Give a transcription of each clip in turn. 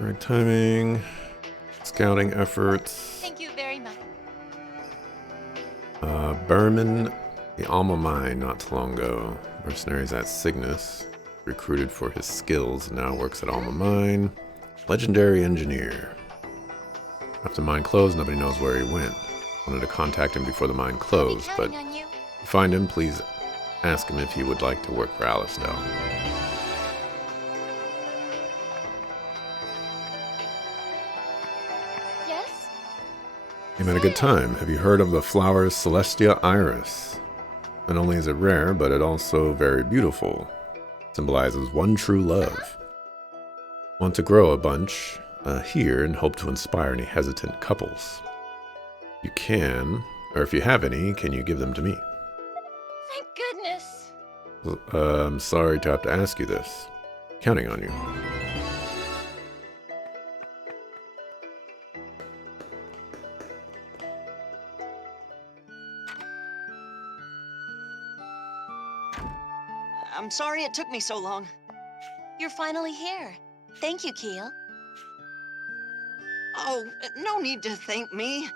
Right timing, scouting efforts. Thank you very much. Berman, the Alma Mine not too long ago. Mercenaries at Cygnus. Recruited for his skills, now works at Alma Mine. Legendary engineer. After the mine closed, nobody knows where he went. Wanted to contact him before the mine closed, but if On you. you find him, please ask him if he would like to work for Alistel. Yes? You had a good time. Have you heard of the flower Celestia iris? Not only is it rare, but it also very beautiful. Symbolizes one true love. Want to grow a bunch here and hope to inspire any hesitant couples. You can, or if you have any, can you give them to me? Thank goodness. I'm sorry to have to ask you this. Counting on you. I'm sorry it took me so long. You're finally here. Thank you, Keel. Oh, no need to thank me.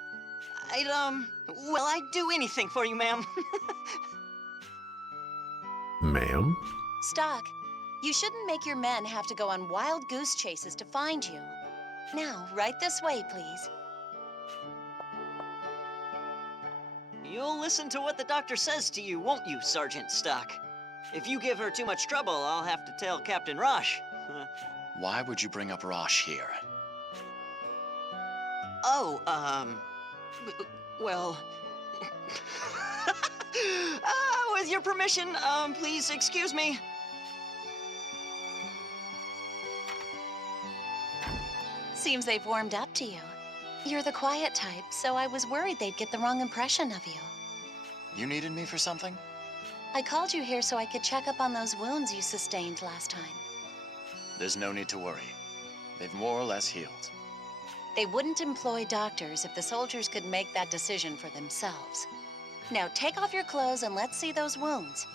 Well, I'd do anything for you, ma'am. Ma'am? Stock, you shouldn't make your men have to go on wild goose chases to find you. Now, right this way, please. You'll listen to what the doctor says to you, won't you, Sergeant Stock? If you give her too much trouble, I'll have to tell Captain Rosh. Why would you bring up Rosh here? Oh, well... with your permission, please excuse me. Seems they've warmed up to you. You're the quiet type, so I was worried they'd get the wrong impression of you. You needed me for something? I called you here so I could check up on those wounds you sustained last time. There's no need to worry. They've more or less healed. They wouldn't employ doctors if the soldiers could make that decision for themselves. Now take off your clothes and let's see those wounds.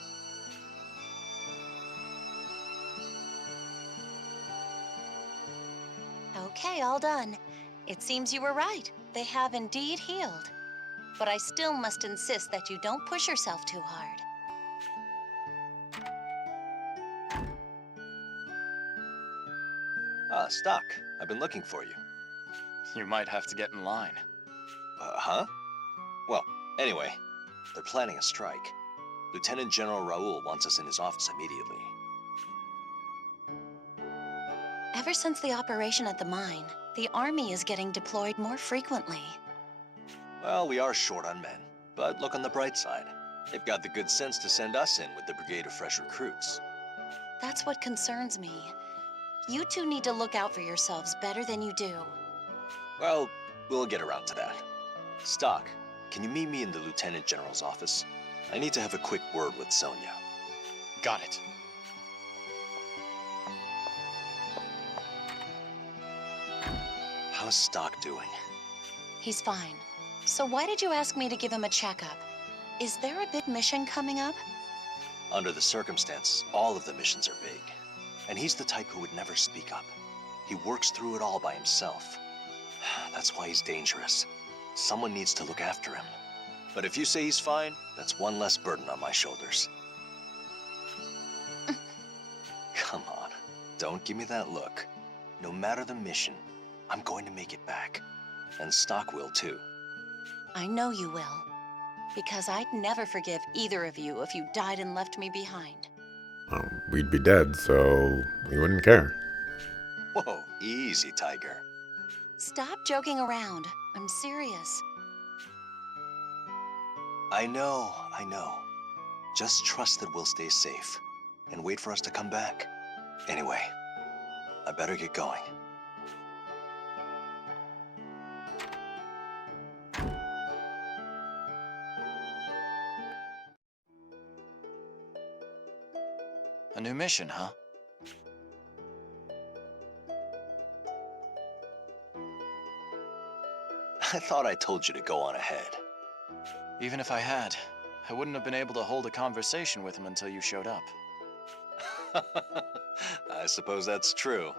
Okay, all done. It seems you were right. They have indeed healed. But I still must insist that you don't push yourself too hard. Ah, Stock. I've been looking for you. You might have to get in line. Huh? Well, anyway, they're planning a strike. Lieutenant General Raoul wants us in his office immediately. Ever since the operation at the mine, the army is getting deployed more frequently. Well, we are short on men, but look on the bright side. They've got the good sense to send us in with the brigade of fresh recruits. That's what concerns me. You two need to look out for yourselves better than you do. Well, we'll get around to that. Stock, can you meet me in the Lieutenant General's office? I need to have a quick word with Sonia. Got it. How's Stock doing? He's fine. So why did you ask me to give him a checkup? Is there a big mission coming up? Under the circumstances, all of the missions are big. And he's the type who would never speak up. He works through it all by himself. That's why he's dangerous. Someone needs to look after him. But if you say he's fine, that's one less burden on my shoulders. Come on, don't give me that look. No matter the mission, I'm going to make it back. And Stock will too. I know you will. Because I'd never forgive either of you if you died and left me behind. Well, we'd be dead, so we wouldn't care. Whoa, easy, Tiger. Stop joking around. I'm serious. I know. Just trust that we'll stay safe and wait for us to come back. Anyway, I better get going. A new mission, huh? I thought I told you to go on ahead. Even if I had, I wouldn't have been able to hold a conversation with him until you showed up. I suppose that's true.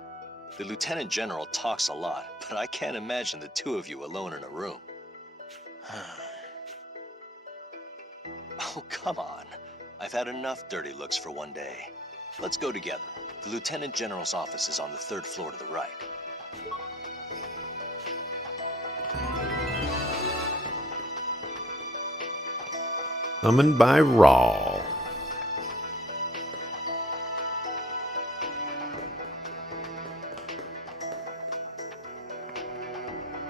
The Lieutenant General talks a lot, but I can't imagine the two of you alone in a room. Oh, come on. I've had enough dirty looks for one day. Let's go together. The Lieutenant General's office is on the 3rd floor to the right. Summoned by Raw.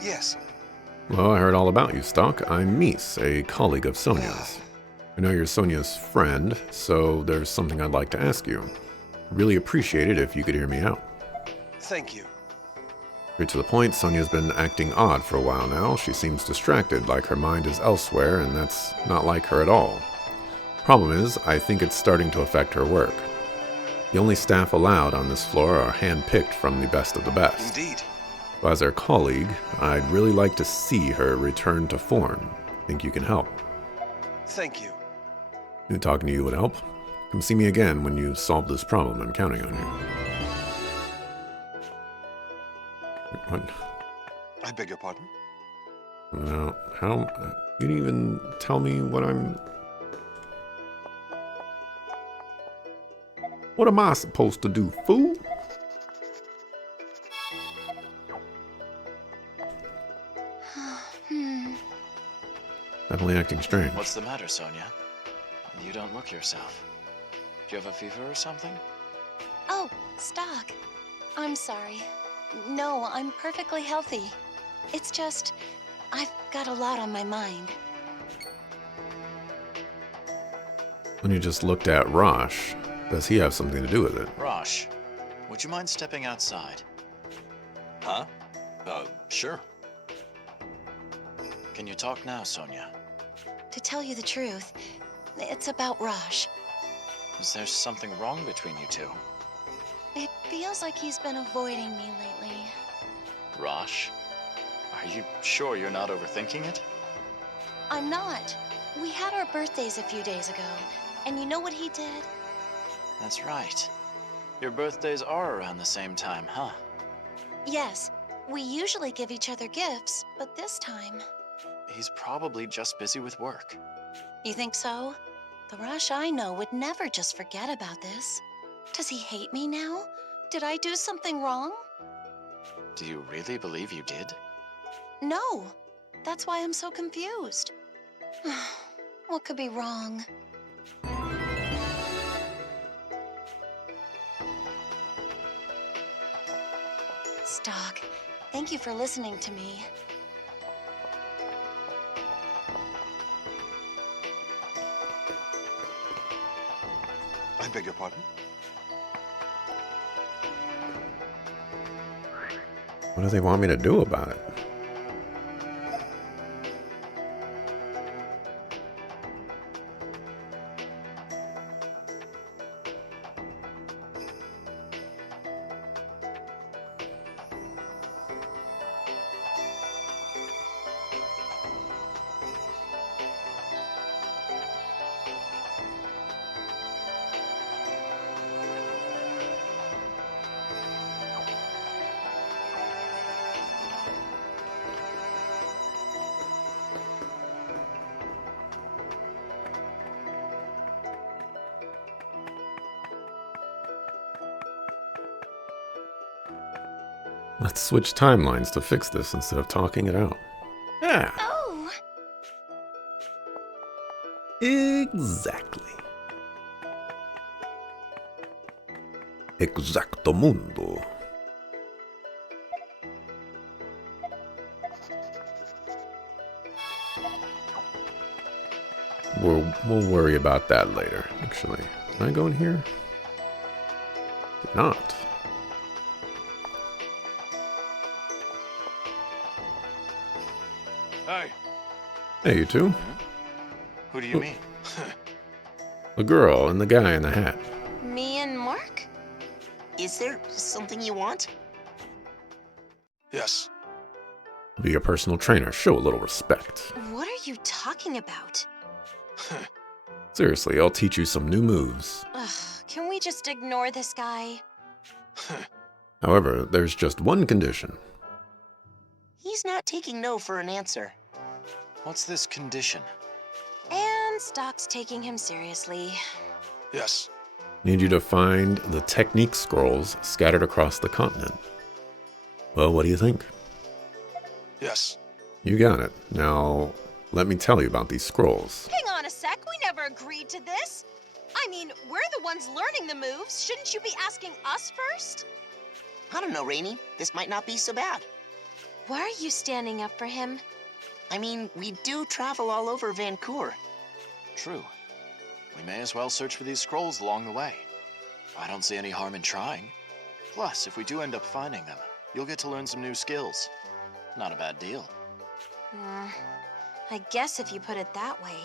Yes. Well, I heard all about you, Stock. I'm Mies, a colleague of Sonia's. I know you're Sonia's friend, so there's something I'd like to ask you. Really appreciate it if you could hear me out. Thank you. Straight to the point, Sonia's been acting odd for a while now. She seems distracted, like her mind is elsewhere, and that's not like her at all. Problem is, I think it's starting to affect her work. The only staff allowed on this floor are hand-picked from the best of the best. Indeed. So as her colleague, I'd really like to see her return to form. Think you can help? Thank you. Talking to you would help. Come see me again when you solve this problem. I'm counting on you. What? I beg your pardon? No, how? You didn't even tell me what I'm... What am I supposed to do, fool? Definitely acting strange. What's the matter, Sonia? You don't look yourself. Do you have a fever or something? Oh, Stock. I'm sorry. No, I'm perfectly healthy. It's just, I've got a lot on my mind. When you just looked at Rosh, does he have something to do with it? Rosh, would you mind stepping outside? Huh? Sure. Can you talk now, Sonia? To tell you the truth, it's about Rosh. Is there something wrong between you two? It feels like he's been avoiding me lately. Rosh? Are you sure you're not overthinking it? I'm not. We had our birthdays a few days ago, and you know what he did? That's right. Your birthdays are around the same time, huh? Yes, we usually give each other gifts, but this time... He's probably just busy with work. You think so? The Rosh I know would never just forget about this. Does he hate me now? Did I do something wrong? Do you really believe you did? No. That's why I'm so confused. What could be wrong? Stock, thank you for listening to me. I beg your pardon? What do they want me to do about it? Let's switch timelines to fix this instead of talking it out. Yeah, Oh! exactly. Exactamundo. We'll worry about that later, actually. Can I go in here? Did not. Hey. Hey, you two. Who do you mean? The girl and the guy in the hat. Me and Mark? Is there something you want? Yes. Be a personal trainer. Show a little respect. What are you talking about? Seriously, I'll teach you some new moves. Ugh, can we just ignore this guy? However, there's just one condition. He's not taking no for an answer. What's this condition? And Stock's taking him seriously. Yes. Need you to find the technique scrolls scattered across the continent. Well, what do you think? Yes. You got it. Now, let me tell you about these scrolls. Hang on a sec, we never agreed to this. I mean, we're the ones learning the moves. Shouldn't you be asking us first? I don't know, Rainy. This might not be so bad. Why are you standing up for him? I mean, we do travel all over Vancouver. True. We may as well search for these scrolls along the way. I don't see any harm in trying. Plus, if we do end up finding them, you'll get to learn some new skills. Not a bad deal. I guess if you put it that way.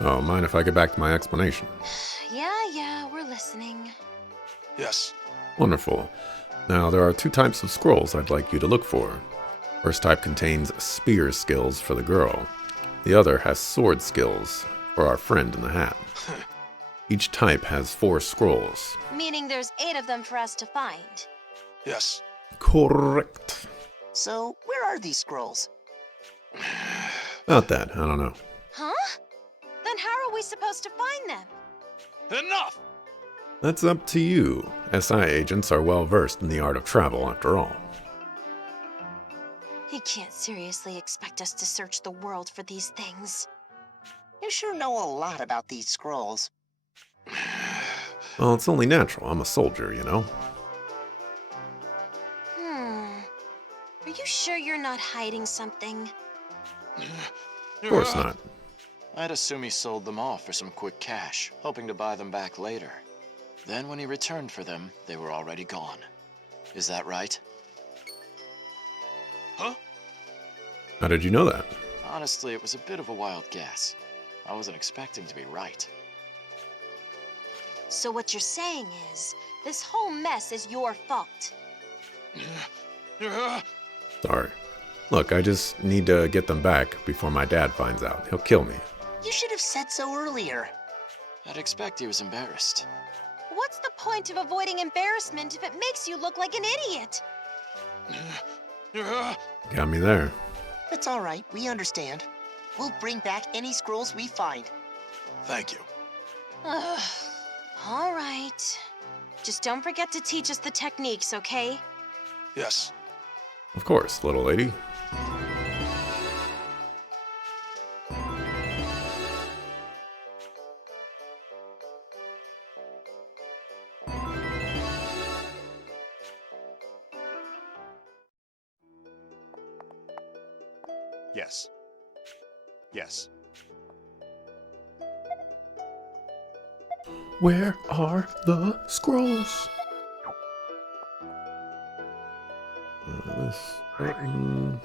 Oh, mind if I get back to my explanation? Yeah, we're listening. Yes. Wonderful. Now, there are two types of scrolls I'd like you to look for. First type contains spear skills for the girl. The other has sword skills for our friend in the hat. Each type has 4 scrolls. Meaning there's 8 of them for us to find. Yes. Correct. So, where are these scrolls? About that, I don't know. Huh? Then how are we supposed to find them? Enough! That's up to you. SI agents are well versed in the art of travel, after all. You can't seriously expect us to search the world for these things. You sure know a lot about these scrolls. Well, it's only natural. I'm a soldier, you know? Are you sure you're not hiding something? Of course not. I'd assume he sold them off for some quick cash, hoping to buy them back later. Then when he returned for them, they were already gone. Is that right? Huh? How did you know that? Honestly, it was a bit of a wild guess. I wasn't expecting to be right. So what you're saying is, this whole mess is your fault. Sorry. Look, I just need to get them back before my dad finds out. He'll kill me. You should have said so earlier. I'd expect he was embarrassed. What's the point of avoiding embarrassment if it makes you look like an idiot? Got me there. It's all right, we understand. We'll bring back any scrolls we find. Thank you. All right. Just don't forget to teach us the techniques, okay? Yes. Of course, little lady. Yes. Yes. Where are the scrolls? This button.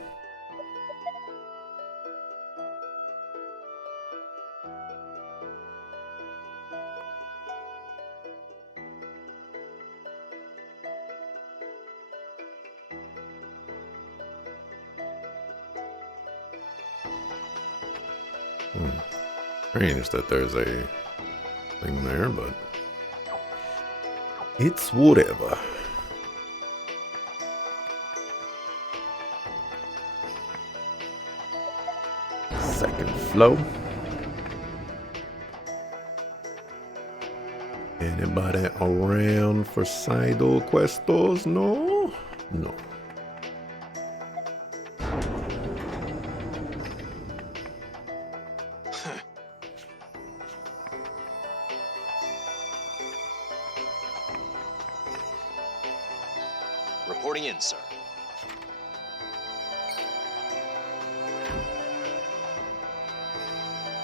Strange that there's a thing there, but it's whatever. Second flow. Anybody around for side questos? No? No. Reporting in, sir.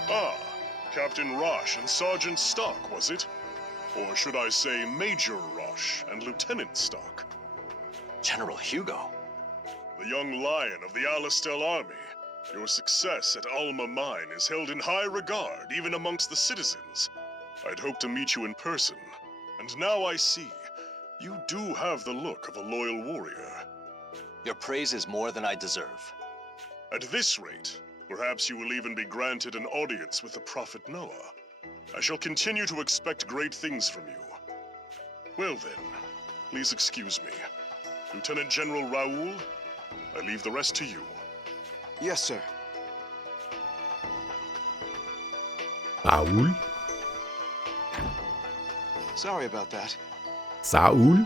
Ah, Captain Roche and Sergeant Stock, was it? Or should I say Major Roche and Lieutenant Stock? General Hugo. The young lion of the Alistel Army. Your success at Alma Mine is held in high regard even amongst the citizens. I'd hoped to meet you in person, and now I see. You do have the look of a loyal warrior. Your praise is more than I deserve. At this rate, perhaps you will even be granted an audience with the Prophet Noah. I shall continue to expect great things from you. Well then, Please excuse me. Lieutenant General Raoul, I leave the rest to you. Yes, sir. Saul? Sorry about that. Saul?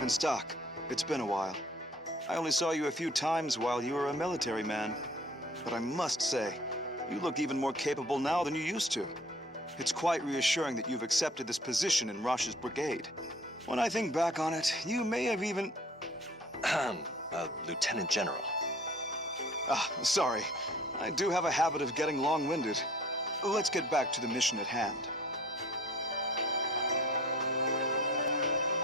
And Stock, it's been a while. I only saw you a few times while you were a military man. But I must say, you look even more capable now than you used to. It's quite reassuring that you've accepted this position in Rosh's brigade. When I think back on it, you may have even... Lieutenant General. Sorry. I do have a habit of getting long-winded. Let's get back to the mission at hand.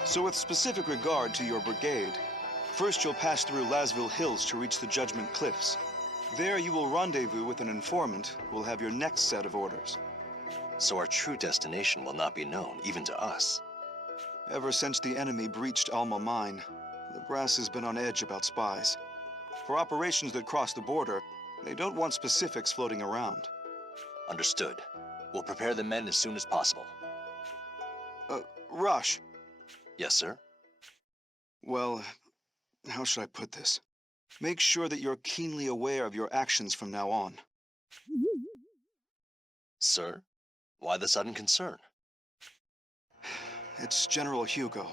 So with specific regard to your brigade, first you'll pass through Lasville Hills to reach the Judgment Cliffs. There you will rendezvous with an informant who will have your next set of orders. So our true destination will not be known, even to us. Ever since the enemy breached Alma Mine, the brass has been on edge about spies. For operations that cross the border, they don't want specifics floating around. Understood. We'll prepare the men as soon as possible. Rosh. Yes, sir? Well, how should I put this? Make sure that you're keenly aware of your actions from now on. Sir? Why the sudden concern? It's General Hugo.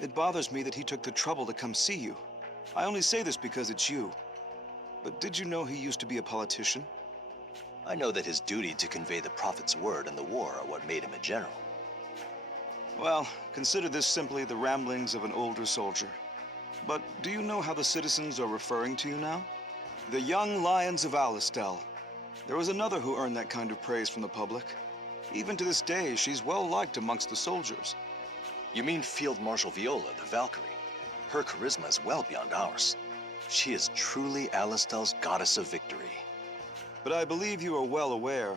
It bothers me that he took the trouble to come see you. I only say this because it's you. But did you know he used to be a politician? I know that his duty to convey the Prophet's word in the war are what made him a general. Well, consider this simply the ramblings of an older soldier. But do you know how the citizens are referring to you now? The young lions of Alistel. There was another who earned that kind of praise from the public. Even to this day, she's well liked amongst the soldiers. You mean Field Marshal Viola, the Valkyrie? Her charisma is well beyond ours. She is truly Alistel's goddess of victory. But I believe you are well aware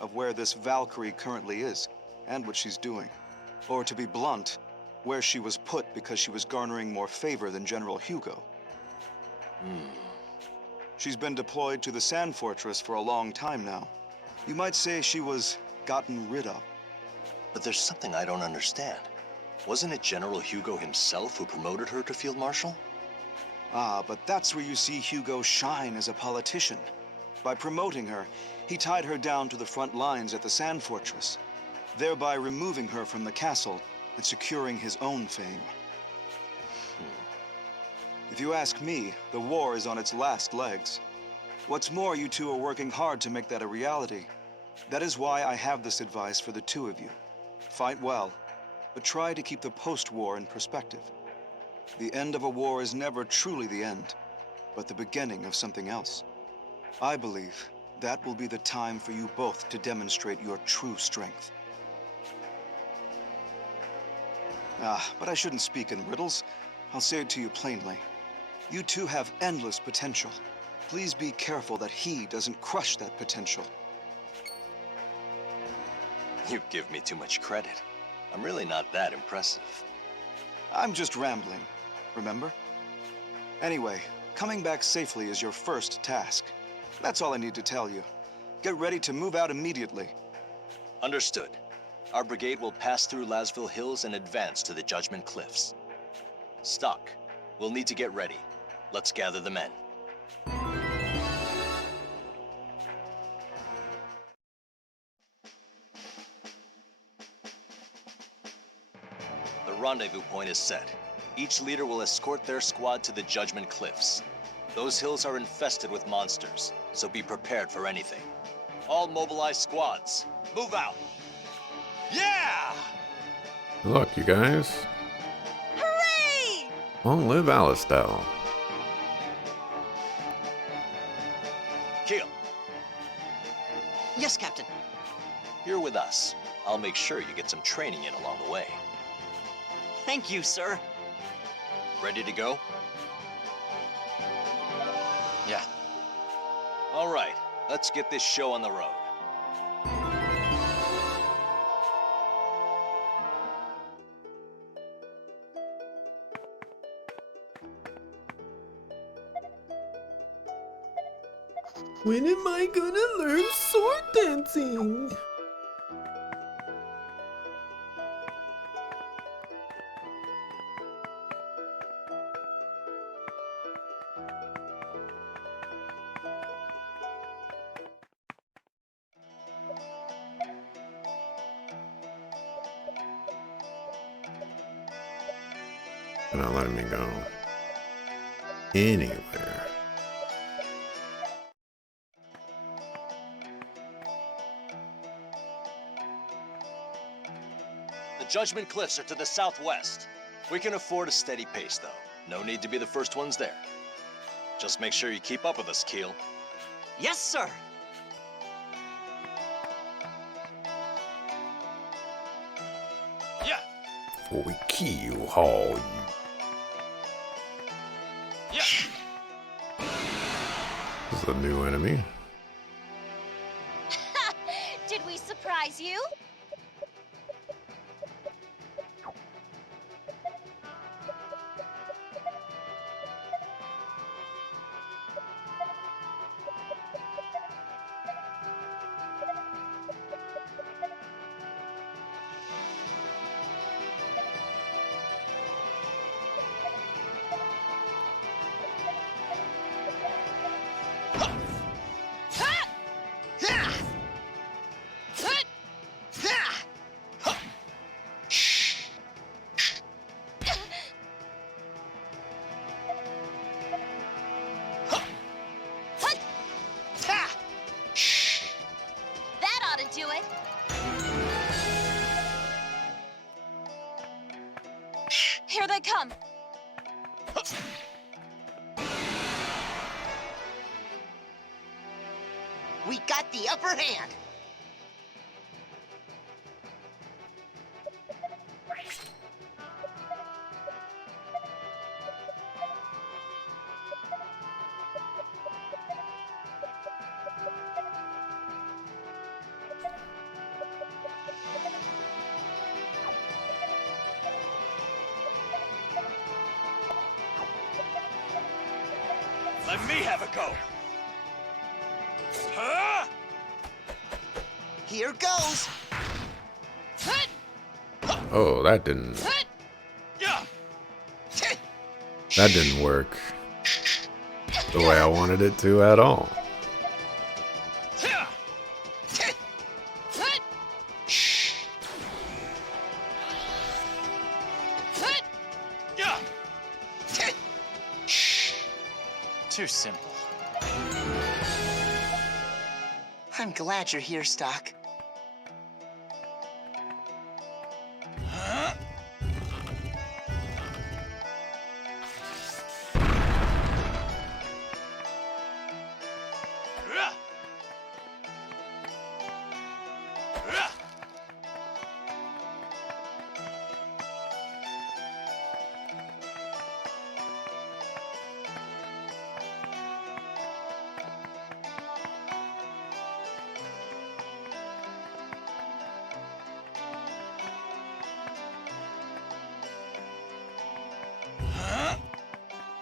of where this Valkyrie currently is, and what she's doing. Or to be blunt, where she was put because she was garnering more favor than General Hugo. She's been deployed to the Sand Fortress for a long time now. You might say she was gotten rid of. But there's something I don't understand. Wasn't it General Hugo himself who promoted her to Field Marshal? But that's where you see Hugo shine as a politician. By promoting her, he tied her down to the front lines at the Sand Fortress, thereby removing her from the castle and securing his own fame. If you ask me, the war is on its last legs. What's more, you two are working hard to make that a reality. That is why I have this advice for the two of you. Fight well, but try to keep the post-war in perspective. The end of a war is never truly the end, but the beginning of something else. I believe that will be the time for you both to demonstrate your true strength. But I shouldn't speak in riddles. I'll say it to you plainly. You two have endless potential. Please be careful that he doesn't crush that potential. You give me too much credit. I'm really not that impressive. I'm just rambling, remember? Anyway, coming back safely is your first task. That's all I need to tell you. Get ready to move out immediately. Understood. Our brigade will pass through Lasville Hills and advance to the Judgment Cliffs. Stock, we'll need to get ready. Let's gather the men. The rendezvous point is set. Each leader will escort their squad to the Judgment Cliffs. Those hills are infested with monsters, so be prepared for anything. All mobilized squads, move out! Yeah! Look, you guys. Hooray! Long live Alistel. Keel, Yes, Captain. you're with us. I'll make sure you get some training in along the way. Thank you, sir. Ready to go? Yeah. All right, let's get this show on the road. When am I gonna learn sword dancing? Not letting me go anywhere. The Judgment Cliffs are to the southwest. We can afford a steady pace, though. No need to be the first ones there. Just make sure you keep up with us, Keel. Yes, sir. Yeah. Before we kill all you. Yeah. This is a new enemy. Did we surprise you? That ought to do it. Here they come. We got the upper hand. Let me have a go. Huh? Here goes. Oh, that didn't work the way I wanted it to at all. Too simple. I'm glad you're here, Stock.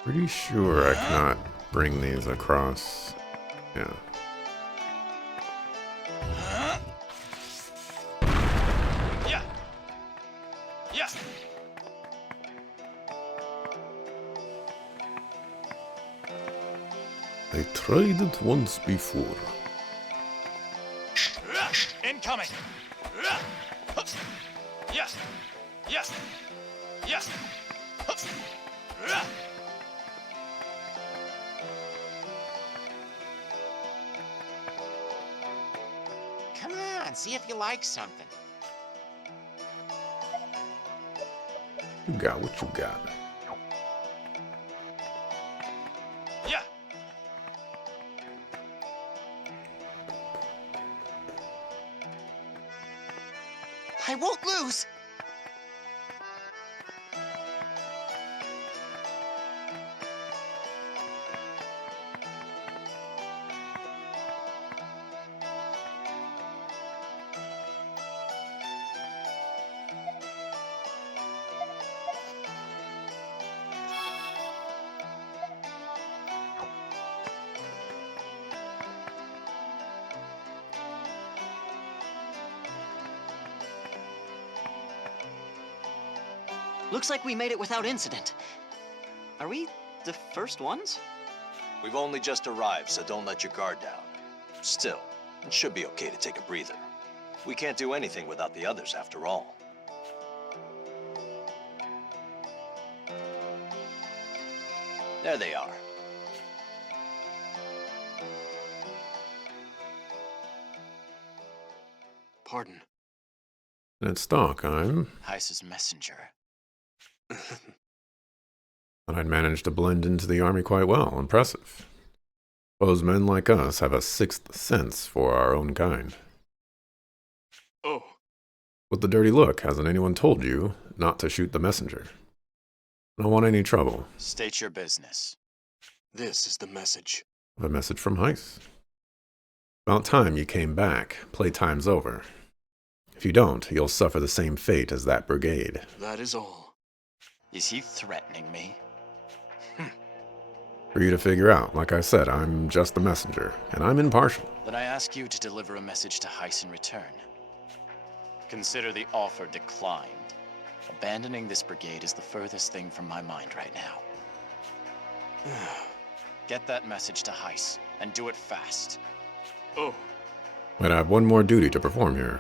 Pretty sure I cannot bring these across. Yeah. Yeah. Yeah. I tried it once before. Incoming. Yeah. Yeah. Yeah. Come on, see if you like something. You got what you got. Yeah. I won't lose. Looks like we made it without incident. Are we the first ones? We've only just arrived, so don't let your guard down. Still, it should be okay to take a breather. We can't do anything without the others, after all. There they are. Pardon. And it's Stock, I'm... Heiss's messenger. But I'd managed to blend into the army quite well. Impressive. Suppose men like us have a sixth sense for our own kind. Oh, With the dirty look, hasn't anyone told you not to shoot the messenger? I don't want any trouble. State your business. this is the message. A message from Heiss. About time you came back. Playtime's over. If you don't, you'll suffer the same fate as that brigade. That is all. Is he threatening me? For you to figure out, like I said, I'm just the messenger, and I'm impartial. Then I ask you to deliver a message to Heiss in return. Consider the offer declined. Abandoning this brigade is the furthest thing from my mind right now. Get that message to Heiss, and do it fast. Oh, But I have one more duty to perform here.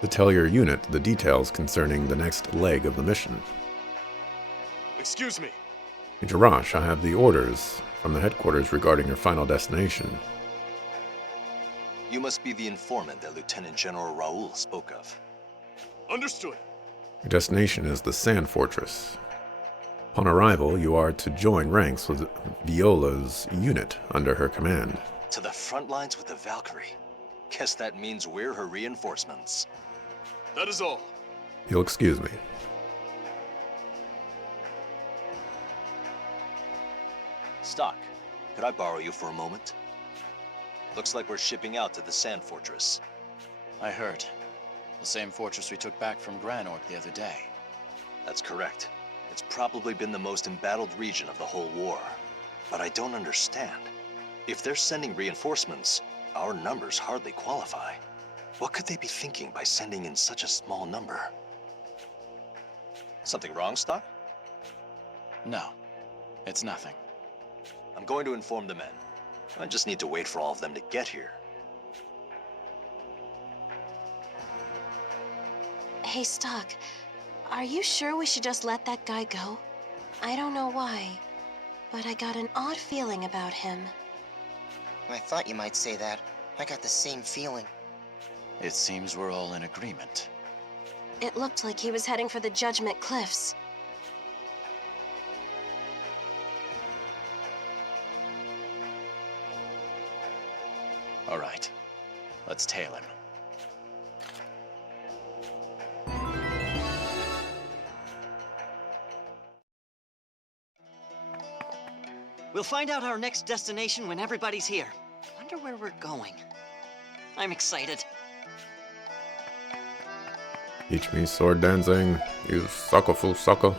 To tell your unit the details concerning the next leg of the mission. excuse me. Major Rosh, I have the orders from the headquarters regarding your final destination. You must be the informant that Lieutenant General Raoul spoke of. Understood. Your destination is the Sand Fortress. Upon arrival, you are to join ranks with Viola's unit under her command. To the front lines with the Valkyrie. Guess that means we're her reinforcements. That is all. You'll excuse me. Stock, could I borrow you for a moment? Looks like we're shipping out to the Sand Fortress. I heard. The same fortress we took back from Granork the other day. That's correct. It's probably been the most embattled region of the whole war. But I don't understand. If they're sending reinforcements, our numbers hardly qualify. What could they be thinking by sending in such a small number? Something wrong, Stock? No, it's nothing. I'm going to inform the men. I just need to wait for all of them to get here. Hey, Stock, are you sure we should just let that guy go? I don't know why, but I got an odd feeling about him. I thought you might say that. I got the same feeling. It seems we're all in agreement. It looked like he was heading for the Judgment Cliffs. All right, let's tail him. We'll find out our next destination when everybody's here. Wonder where we're going. I'm excited. Teach me sword dancing, you suckerful sucker.